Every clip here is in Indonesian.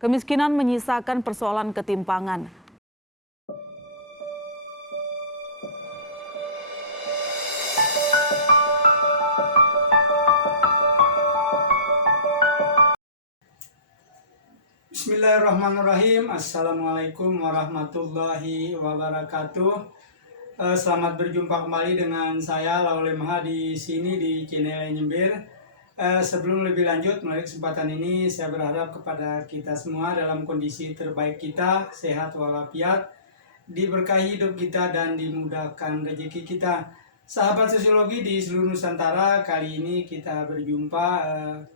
Kemiskinan menyisakan persoalan ketimpangan. Bismillahirrahmanirrahim. Assalamualaikum warahmatullahi wabarakatuh. Selamat berjumpa kembali dengan saya Laule Maha di sini di channel Nyembir. Sebelum lebih lanjut, melalui kesempatan ini saya berharap kepada kita semua dalam kondisi terbaik kita, sehat walafiat, diberkahi hidup kita dan dimudahkan rezeki kita. Sahabat sosiologi di seluruh Nusantara, kali ini kita berjumpa,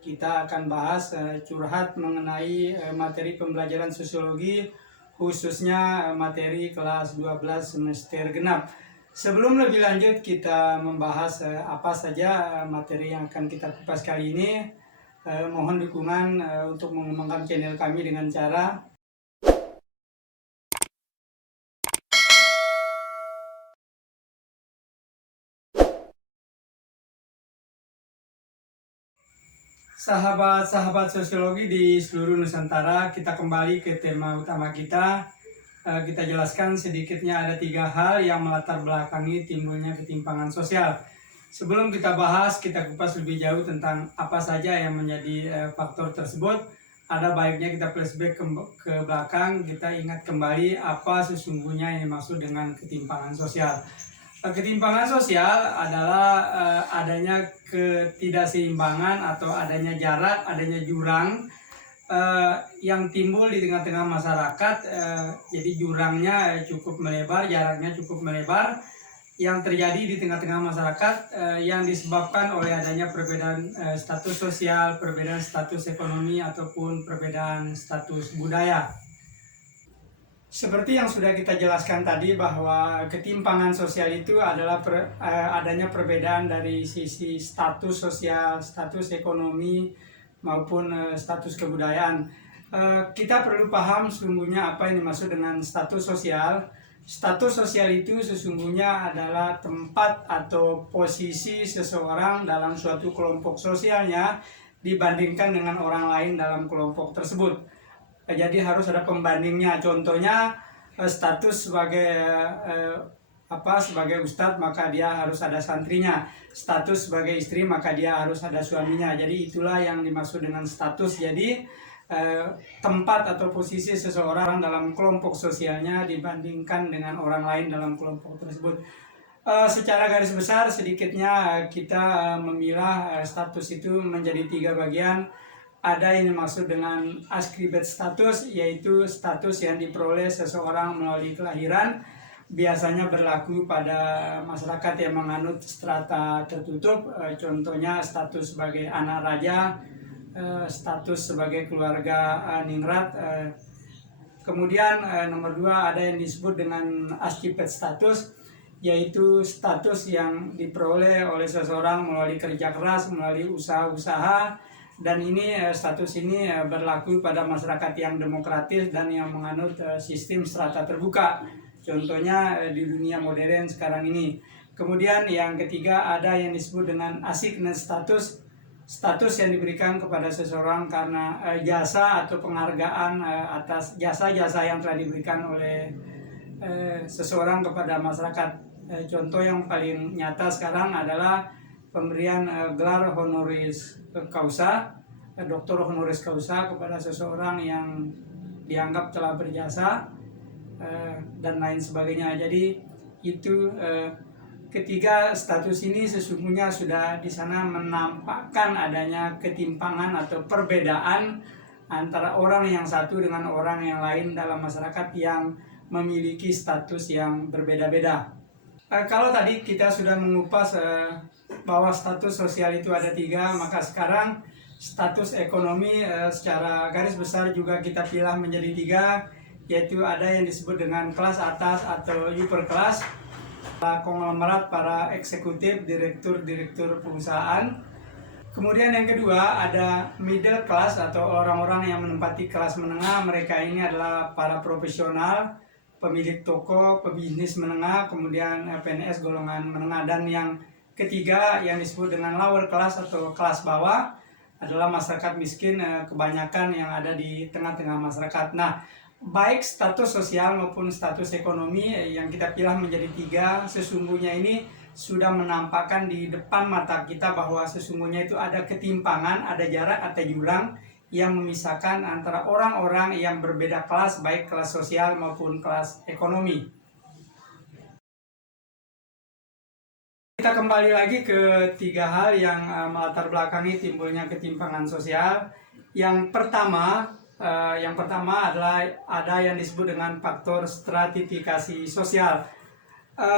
kita akan bahas curhat mengenai materi pembelajaran sosiologi, khususnya materi kelas 12 semester genap. Sebelum lebih lanjut kita membahas apa saja materi yang akan kita kupas kali ini, mohon dukungan untuk mengembangkan channel kami dengan cara sahabat-sahabat sosiologi di seluruh Nusantara. Kita kembali ke tema utama kita. Kita jelaskan sedikitnya ada 3 hal yang melatar belakangi timbulnya ketimpangan sosial. Sebelum kita bahas, kita kupas lebih jauh tentang apa saja yang menjadi faktor tersebut. Ada baiknya kita flashback ke belakang, kita ingat kembali apa sesungguhnya yang dimaksud dengan ketimpangan sosial. Ketimpangan sosial adalah adanya ketidakseimbangan atau adanya jarak, adanya jurang yang timbul di tengah-tengah masyarakat. Jadi jurangnya cukup melebar, jaraknya cukup melebar, yang terjadi di tengah-tengah masyarakat yang disebabkan oleh adanya perbedaan status sosial, perbedaan status ekonomi, ataupun perbedaan status budaya. Seperti yang sudah kita jelaskan tadi, bahwa ketimpangan sosial itu adalah adanya perbedaan dari sisi status sosial, status ekonomi, maupun status kebudayaan. Kita perlu paham sesungguhnya apa yang dimaksud dengan status sosial. Status sosial itu sesungguhnya adalah tempat atau posisi seseorang dalam suatu kelompok sosialnya dibandingkan dengan orang lain dalam kelompok tersebut. Jadi harus ada pembandingnya. Contohnya status sebagai sebagai ustadz, maka dia harus ada santrinya. Status sebagai istri, maka dia harus ada suaminya. Jadi itulah yang dimaksud dengan status. Jadi tempat atau posisi seseorang dalam kelompok sosialnya dibandingkan dengan orang lain dalam kelompok tersebut. Secara garis besar sedikitnya kita memilah status itu menjadi 3 bagian. Ada yang dimaksud dengan ascribed status, yaitu status yang diperoleh seseorang melalui kelahiran, biasanya berlaku pada masyarakat yang menganut strata tertutup, contohnya status sebagai anak raja, status sebagai keluarga ningrat. Kemudian nomor 2 ada yang disebut dengan ascribed status, yaitu status yang diperoleh oleh seseorang melalui kerja keras, melalui usaha-usaha. Dan ini status ini berlaku pada masyarakat yang demokratis dan yang menganut sistem strata terbuka. Contohnya di dunia modern sekarang ini. Kemudian yang ketiga ada yang disebut dengan assigned status. Status yang diberikan kepada seseorang karena jasa atau penghargaan atas jasa-jasa yang telah diberikan oleh seseorang kepada masyarakat. Contoh yang paling nyata sekarang adalah pemberian gelar honoris causa, doktor honoris causa kepada seseorang yang dianggap telah berjasa dan lain sebagainya. Jadi itu ketiga status ini sesungguhnya sudah di sana menampakkan adanya ketimpangan atau perbedaan antara orang yang satu dengan orang yang lain dalam masyarakat yang memiliki status yang berbeda-beda. Kalau tadi kita sudah mengupas bahwa status sosial itu ada 3, maka sekarang status ekonomi secara garis besar juga kita pilah menjadi 3, yaitu ada yang disebut dengan kelas atas atau upper class, konglomerat para eksekutif, direktur perusahaan. Kemudian yang kedua ada middle class atau orang-orang yang menempati kelas menengah. Mereka ini adalah para profesional, pemilik toko, pebisnis menengah, kemudian PNS golongan menengah. Dan yang ketiga yang disebut dengan lower class atau kelas bawah. adalah masyarakat miskin, kebanyakan yang ada di tengah-tengah masyarakat. Nah, baik status sosial maupun status ekonomi yang kita pilih menjadi 3, sesungguhnya ini sudah menampakkan di depan mata kita bahwa sesungguhnya itu ada ketimpangan, ada jarak, ada jurang yang memisahkan antara orang-orang yang berbeda kelas, baik kelas sosial maupun kelas ekonomi. Kita kembali lagi ke 3 hal yang melatar belakangi timbulnya ketimpangan sosial. Yang pertama adalah ada yang disebut dengan faktor stratifikasi sosial.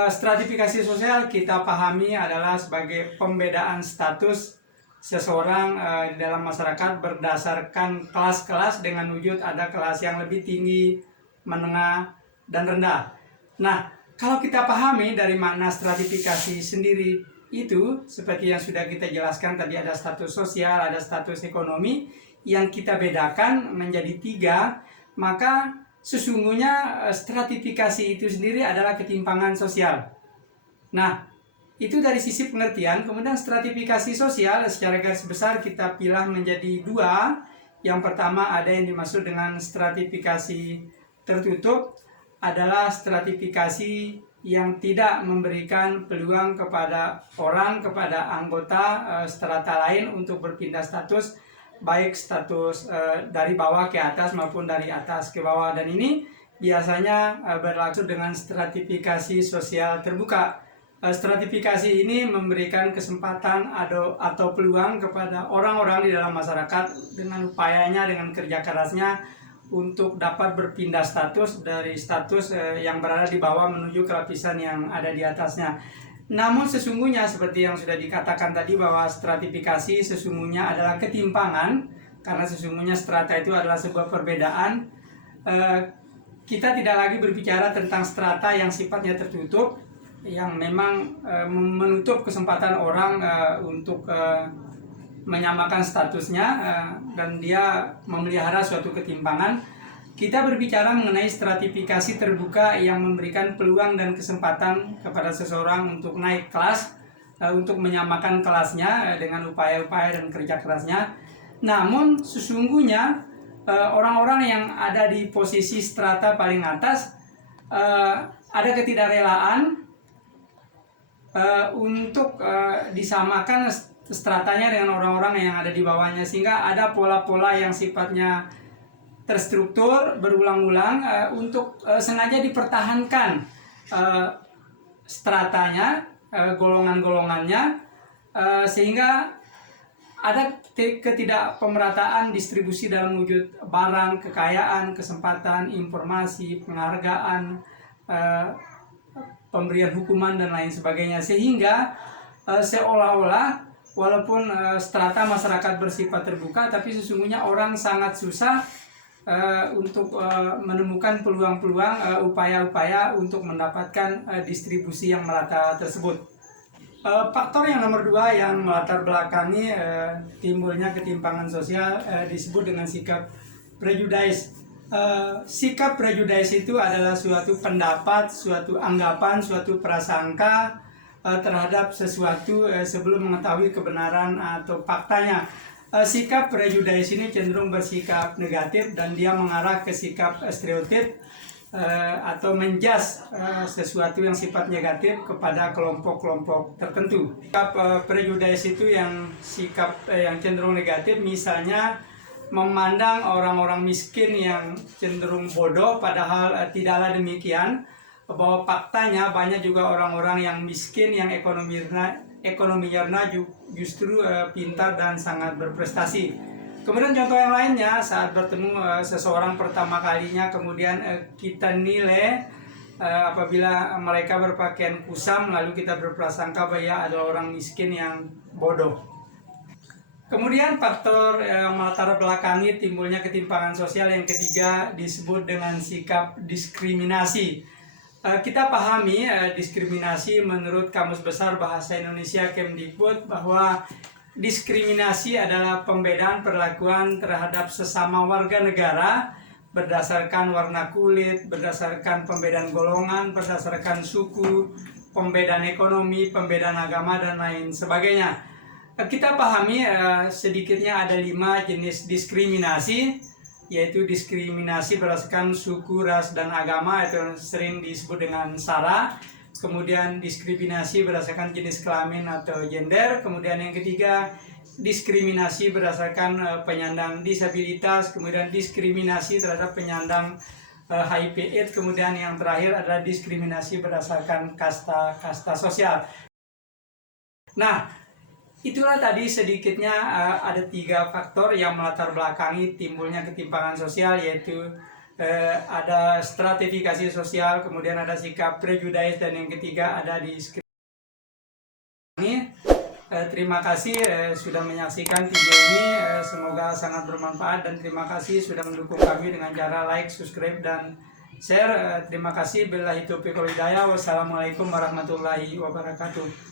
Stratifikasi sosial kita pahami adalah sebagai pembedaan status seseorang di dalam masyarakat berdasarkan kelas-kelas dengan wujud ada kelas yang lebih tinggi, menengah, dan rendah. Nah, kalau kita pahami dari makna stratifikasi sendiri itu, seperti yang sudah kita jelaskan tadi, ada status sosial, ada status ekonomi, yang kita bedakan menjadi 3, maka sesungguhnya stratifikasi itu sendiri adalah ketimpangan sosial. Nah, itu dari sisi pengertian. Kemudian stratifikasi sosial secara garis besar kita pilih menjadi 2. Yang pertama ada yang dimaksud dengan stratifikasi tertutup, adalah stratifikasi yang tidak memberikan peluang kepada anggota strata lain untuk berpindah status, baik status dari bawah ke atas maupun dari atas ke bawah. Dan ini biasanya berlaku dengan stratifikasi sosial terbuka. Stratifikasi ini memberikan kesempatan atau peluang kepada orang-orang di dalam masyarakat dengan upayanya, dengan kerja kerasnya, untuk dapat berpindah status dari status yang berada di bawah menuju ke lapisan yang ada di atasnya. Namun sesungguhnya seperti yang sudah dikatakan tadi, bahwa stratifikasi sesungguhnya adalah ketimpangan, karena sesungguhnya strata itu adalah sebuah perbedaan. Kita tidak lagi berbicara tentang strata yang sifatnya tertutup, yang memang menutup kesempatan orang untuk menyamakan statusnya dan dia memelihara suatu ketimpangan. Kita berbicara mengenai stratifikasi terbuka yang memberikan peluang dan kesempatan kepada seseorang untuk naik kelas, untuk menyamakan kelasnya dengan upaya-upaya dan kerja kerasnya. Namun sesungguhnya orang-orang yang ada di posisi strata paling atas ada ketidakrelaan untuk disamakan stratanya dengan orang-orang yang ada di bawahnya, sehingga ada pola-pola yang sifatnya terstruktur berulang-ulang untuk sengaja dipertahankan stratanya, golongan-golongannya, sehingga ada ketidakpemerataan distribusi dalam wujud barang, kekayaan, kesempatan, informasi, penghargaan, pemberian hukuman dan lain sebagainya, sehingga seolah-olah walaupun strata masyarakat bersifat terbuka, tapi sesungguhnya orang sangat susah untuk menemukan peluang-peluang, upaya-upaya untuk mendapatkan distribusi yang merata tersebut. Faktor yang nomor 2 yang melatar belakangi timbulnya ketimpangan sosial disebut dengan sikap prejudice. Sikap prejudice itu adalah suatu pendapat, suatu anggapan, suatu prasangka terhadap sesuatu sebelum mengetahui kebenaran atau faktanya. Sikap prejudice ini cenderung bersikap negatif dan dia mengarah ke sikap stereotip atau menjudge sesuatu yang sifat negatif kepada kelompok-kelompok tertentu. Sikap prejudice itu yang cenderung negatif, misalnya memandang orang-orang miskin yang cenderung bodoh, padahal tidaklah demikian. Bahwa faktanya banyak juga orang-orang yang miskin yang ekonominya justru pintar dan sangat berprestasi. Kemudian contoh yang lainnya, saat bertemu seseorang pertama kalinya, kemudian kita nilai apabila mereka berpakaian kusam, lalu kita berprasangka bahwa ia adalah orang miskin yang bodoh. Kemudian faktor yang melatar belakangi timbulnya ketimpangan sosial yang ketiga disebut dengan sikap diskriminasi. Kita pahami diskriminasi menurut Kamus Besar Bahasa Indonesia Kemdikbud bahwa diskriminasi adalah pembedaan perlakuan terhadap sesama warga negara berdasarkan warna kulit, berdasarkan pembedaan golongan, berdasarkan suku, pembedaan ekonomi, pembedaan agama, dan lain sebagainya. Kita pahami sedikitnya ada 5 jenis diskriminasi, yaitu diskriminasi berdasarkan suku, ras, dan agama, itu sering disebut dengan SARA. Kemudian diskriminasi berdasarkan jenis kelamin atau gender. Kemudian yang ketiga, diskriminasi berdasarkan penyandang disabilitas. Kemudian diskriminasi terhadap penyandang HIV/AIDS. Kemudian yang terakhir adalah diskriminasi berdasarkan kasta sosial. Nah, itulah tadi sedikitnya ada 3 faktor yang melatar belakangi timbulnya ketimpangan sosial, yaitu ada stratifikasi sosial, kemudian ada sikap prejudis, dan yang ketiga ada diskriminasi. Terima kasih sudah menyaksikan video ini, semoga sangat bermanfaat, dan terima kasih sudah mendukung kami dengan cara like, subscribe, dan share. Terima kasih. Billahi taufiq wal hidayah. Wassalamualaikum warahmatullahi wabarakatuh.